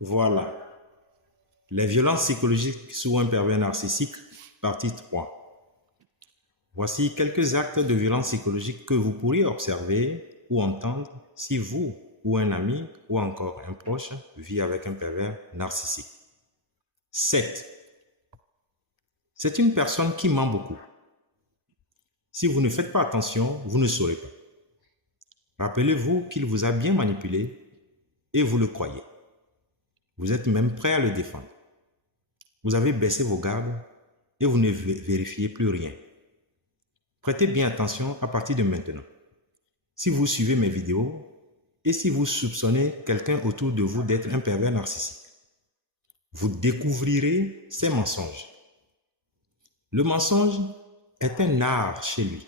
Voilà. Les violences psychologiques sur un pervers narcissique, partie 3. Voici quelques actes de violence psychologique que vous pourriez observer ou entendre si vous ou un ami ou encore un proche vit avec un pervers narcissique. 7. C'est une personne qui ment beaucoup. Si vous ne faites pas attention, vous ne saurez pas. Rappelez-vous qu'il vous a bien manipulé et vous le croyez. Vous êtes même prêt à le défendre. Vous avez baissé vos gardes et vous ne vérifiez plus rien. Prêtez bien attention à partir de maintenant. Si vous suivez mes vidéos et si vous soupçonnez quelqu'un autour de vous d'être un pervers narcissique, vous découvrirez ses mensonges. Le mensonge est un art chez lui.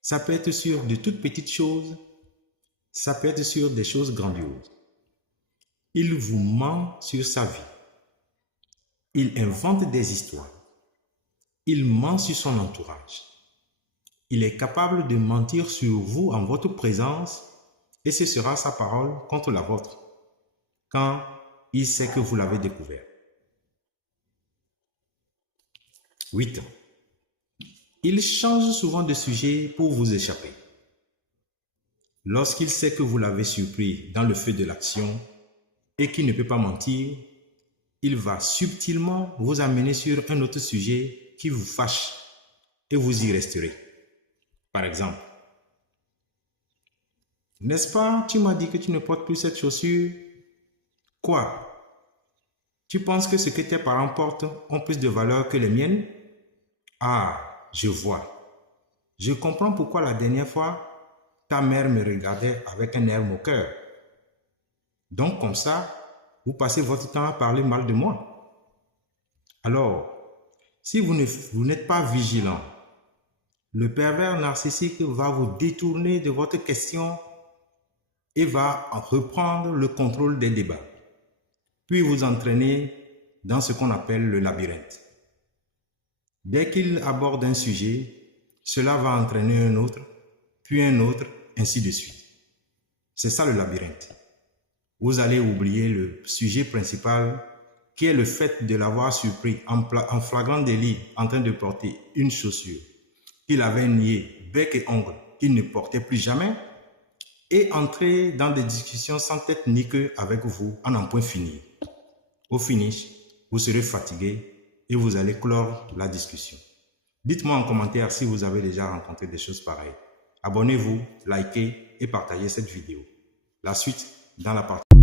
Ça peut être sur de toutes petites choses, ça peut être sur des choses grandioses. Il vous ment sur sa vie. Il invente des histoires. Il ment sur son entourage. Il est capable de mentir sur vous en votre présence et ce sera sa parole contre la vôtre quand il sait que vous l'avez découvert. 8. Il change souvent de sujet pour vous échapper. Lorsqu'il sait que vous l'avez surpris dans le feu de l'action et qu'il ne peut pas mentir, il va subtilement vous amener sur un autre sujet qui vous fâche et vous y resterez. Par exemple, n'est-ce pas, tu m'as dit que tu ne portes plus cette chaussure? Quoi? Tu penses que ce que tes parents portent ont plus de valeur que les miennes? Ah, je vois. Je comprends pourquoi la dernière fois, ta mère me regardait avec un air moqueur. Donc comme ça, vous passez votre temps à parler mal de moi. Alors, si vous n'êtes pas vigilant, le pervers narcissique va vous détourner de votre question et va reprendre le contrôle des débats, puis vous entraîner dans ce qu'on appelle le labyrinthe. Dès qu'il aborde un sujet, cela va entraîner un autre, puis un autre, ainsi de suite. C'est ça le labyrinthe. Vous allez oublier le sujet principal qui est le fait de l'avoir surpris en flagrant délit en train de porter une chaussure qu'il avait nié bec et ongle qu'il ne portait plus jamais et entrer dans des discussions sans tête ni queue avec vous en un point fini. Au finish, vous serez fatigué et vous allez clore la discussion. Dites-moi en commentaire si vous avez déjà rencontré des choses pareilles. Abonnez-vous, likez et partagez cette vidéo. La suite dans la partie